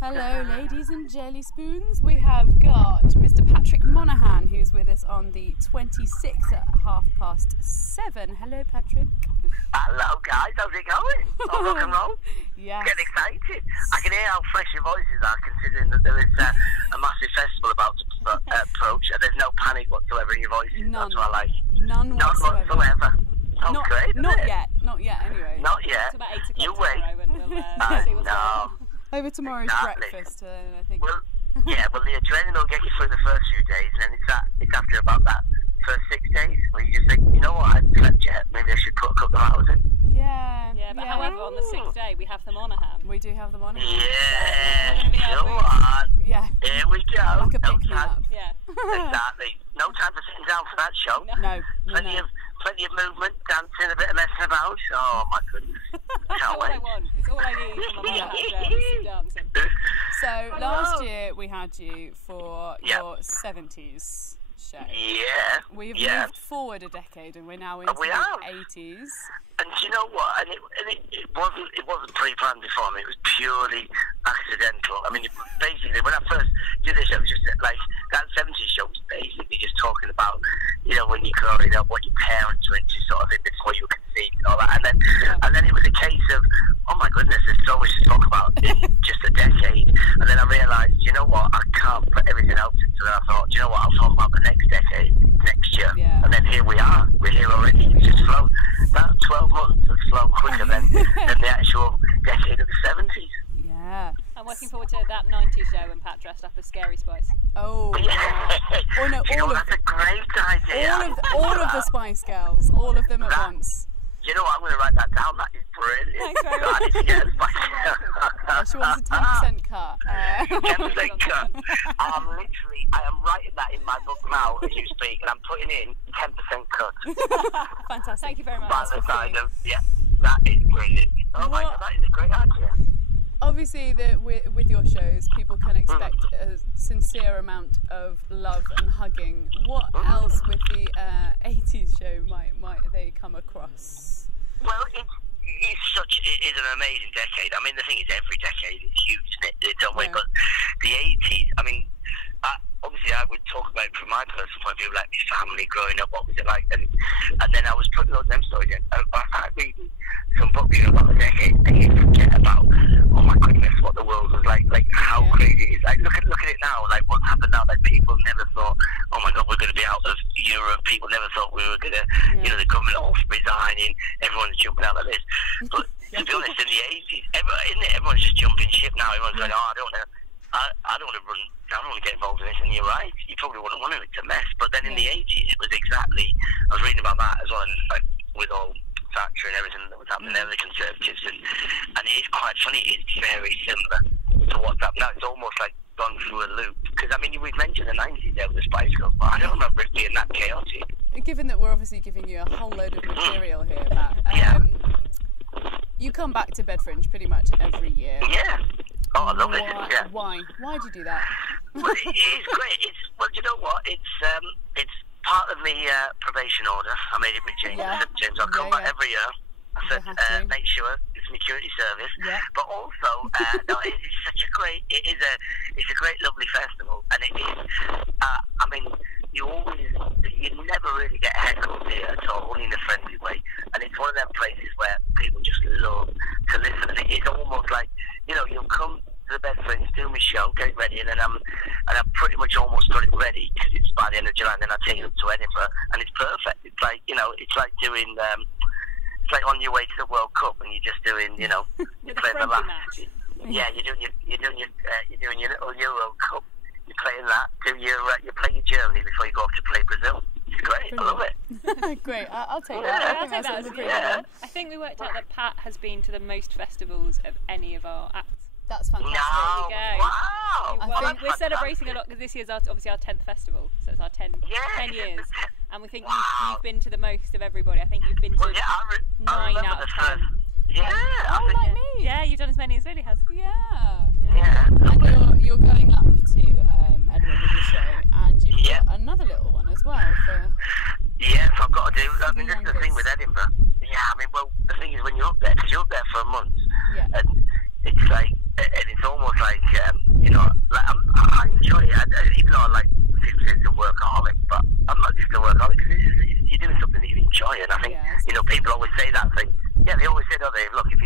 Hello, ladies and jelly spoons. We have got Mr Patrick Monahan, who's with us on the 26th at 7:30. Hello, Patrick. Hello, guys. How's it going? Oh, rock and roll. Yes. Getting excited. I can hear how fresh your voices are, considering that there is a massive festival about to approach, and there's no panic whatsoever in your voices. None. That's what I like. None whatsoever. Sounds great, not isn't it? yet. Not yet. Anyway. Not yet. It's about 8 o'clock You wait. tomorrow, and we'll see what's going on. Over tomorrow's Exactly. breakfast, I think. Well, yeah, well, the adrenaline will get you through the first few days, and then it's after about that first 6 days where you just think, you know what, I haven't slept yet. Maybe I should put a couple of hours in. Yeah, but however, on the 6th day, we have the Monahan. We do have them on. Yeah, So come on. Yeah. Here we go. Like a No pick-me-up. time. Yeah. Exactly. No time for sitting down for that show. No. Plenty of movement, dancing, a bit of messing about. Oh my goodness. That's Can't all I wait. want. It's all I need from a Monahan show, dancing. So last year we had you for Yeah. your 70s show. Yeah. We've yeah. moved forward a decade and we're now into We the have. 80s. And do you know what? And it wasn't pre-planned before me. It was purely accidental. I mean, basically, when I first did this, it was just like that 70s show was basically just talking about, you know, when you're growing up, what your parents were into, sort of in before you were conceived and all that. And then it was a case of, oh my goodness, there's so much to talk about in just a decade. And then I realised, you know what? I can't put everything else into it. I thought, you know what? I'll talk about the next decade next year. Yeah. And then here we are. We're here already. It's just flown. That 12 months has flown quicker than the actual decade of the 70s. Yeah. I'm looking forward to that 90s show when Pat dressed up as Scary Spice. Oh, yeah. Oh, no, You know, that's a great idea. all of the Spice Girls, all of them at once. You know what? I'm going to write that down. That is brilliant. Thanks very I need to get a Spice Yeah, she wants a 10% cut. 10% cut. I am writing that in my book now as you speak, and I'm putting in 10% cut. Fantastic. Thank you very much. By That's the for side free. of, yeah, that is brilliant. Oh my What? God, that is a great idea. Obviously, with your shows, people can expect a sincere amount of love and hugging. What else with the 80s show might they come across? Well, it is an amazing decade. I mean, the thing is, every decade is huge in its own way, Yeah. but the 80s, I mean, obviously I would talk about it from my personal point of view, like my family growing up, what was it like, and then I was putting all them stories in. I started reading some books about the decade, and you forget about, oh my goodness, what the world was like how crazy it is. Like, look at it now, like what's happened now. Like, people never thought, oh my God, we're going to be out of Europe. People never thought we were going to, you know, the government all resigning, everyone's jumping out of this. But to be honest, in the 80s, everyone's just jumping ship now. Everyone's like, oh, I don't want to get involved in this. And you're right, you probably wouldn't want it to mess. But then in the 80s, it was exactly, I was reading about that as well, and like, with all Thatcher and everything that was happening there, the Conservatives, and it is quite funny. It's very similar to what's happening now. It's almost like gone through a loop. Because I mean, we've mentioned the 90s there with the Spice Girls, but I don't remember it being that chaotic. Given that we're obviously giving you a whole load of material here, Pat, you come back to Bedfringe pretty much every year. Yeah. Oh, I love it. Yeah. Why? Why do you do that? Well, it is great. Well, you know what? It's part of the probation order. I made it with James. I said, James, I'll come back every year. I said, make sure it's an security service. Yeah. But also, no, it's such a great. It's a great, lovely festival, and it is. I mean, you never really get heckled here at all, only in a friendly way. And it's one of them places where people just love to listen. And it's almost like, you know, you'll come to the Bedfringe, do my show, get it ready, and then I've pretty much almost got it ready because it's by the end of July, and then I take it up to Edinburgh, and it's perfect. It's like, you know, it's like doing, it's like on your way to the World Cup, and you're just doing, you know, you're playing the last. Yeah, you're doing your little Euro Cup. You're playing that. You play your Germany before you go off to play Brazil. It's great. I love it. Great. I'll take Yeah. that. I'll take that as a pretty good one. I think we worked out that Pat has been to the most festivals of any of our acts. That's fantastic. No, There you go. wow. Well, Well, we're celebrating a lot because this year's obviously our 10th festival, so it's our 10 years. And we think you've been to the most of everybody. I think you've been to Well, yeah, I 9 remember out of the 10. first. Yeah, Oh, like me. Yeah, you've done as many as Lily has. Yeah. yeah. And you're going up to Edinburgh with your show, and you've got another little one as well for. Yes, I've got to do. I mean, this is the thing with Edinburgh. Yeah, I mean, well, the thing is when you're up there, because you're up there for a month, and it's like, and it's almost like enjoy it. And I think, people always say that thing. Yeah, they always say, don't they, look, if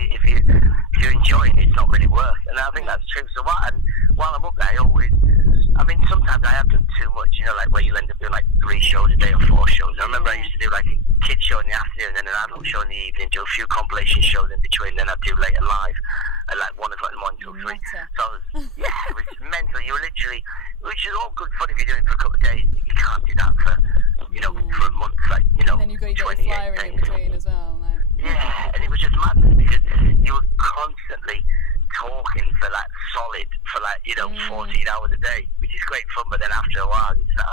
you're enjoying it, it's not really work. And I think that's true. So while I'm up there, sometimes I have done too much, like where you end up doing like 3 shows a day or 4 shows. I remember I used to do like a kids show in the afternoon and then an adult show in the evening, do a few compilation shows in between, then I'd do late and live at like 1 o'clock in the morning till 3. So it was mental. You were literally, which is all good fun if you're doing it for a couple of days. You can't do that for, for a month, like, And then you've got to get your flyering in between as well. Like. Yeah, and it was just madness because you were constantly talking for like solid for like 14 hours a day, which is great fun. But then after a while, it's like,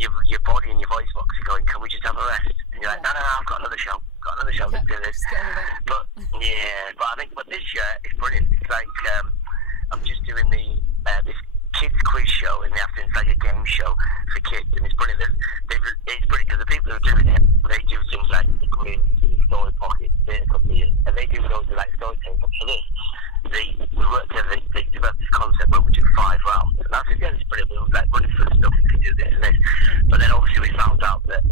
your body and your voice box are going, can we just have a rest? And you're like, no, I've got another show. Let's do this. But I think this year it's brilliant. It's like I'm just doing this kids quiz show in the afternoon. It's like a game show for kids, and it's brilliant. It's brilliant because the people who are doing it, they do things like the Community, Story Pocket, Theatre Company, and they do loads of like storytelling. But for this, we worked together. They developed this concept where we do 5 rounds, and I said, yeah, it's brilliant. We were like running through stuff. We could do this and this, but then obviously we found out that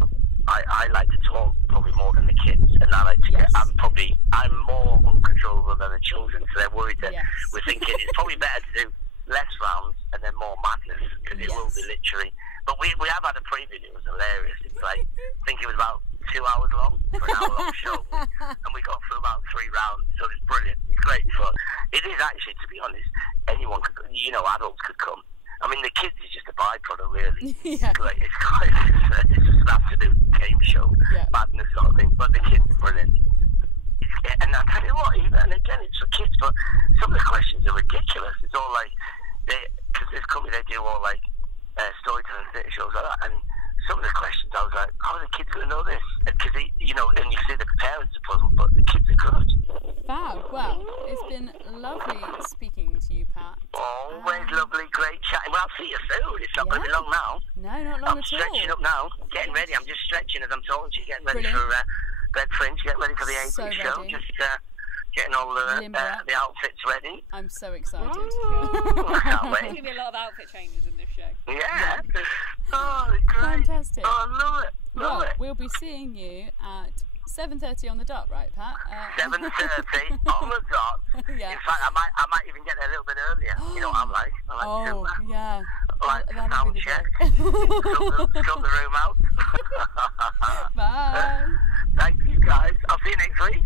I like to talk probably more than the kids, and I like to get. I'm more uncontrollable than the children, so they're worried that we're thinking it's probably better to do less rounds and then more madness, because it will be literally. But we have had a preview. It was hilarious. It's like, I think it was about 2 hours long for an hour-long show, and we got through about 3 rounds. So it's brilliant. It's great fun. It is actually, to be honest, anyone could. Adults could come. I mean, the kids is just a byproduct, really. Yeah. It's just an afternoon game show, madness sort of thing. But the kids are brilliant. And I tell you what, and again, it's for kids, but some of the questions are ridiculous. It's all like, because this company, they do all like storytelling theatre shows like that, and some of the questions I was like, how are the kids going to know this? Because, and you see the parents are puzzled, but the kids are good. Fab. Well, it's been lovely speaking to you, Pat. Always lovely, great chatting. Well, I'll see you soon. It's not going to be long now. No, not long I'm at all. stretching up now, getting ready. I'm just stretching as I'm talking to you, getting ready for Bedfringe, getting ready for the 80s show. Just getting all the outfits ready. I'm so excited. I can't wait. There's going to be a lot of outfit changes in this show. Yeah. Oh, it's great. Fantastic. Oh, I love it. Love it. We'll be seeing you at 7:30 on the dot, right, Pat? 7:30 on the dot. Yeah. In fact, I might even get there a little bit earlier. You know what I'm like. I like to, yeah. I like to That'll sound be the check. day. Sort the room out. Bye. Thank you, guys. I'll see you next week.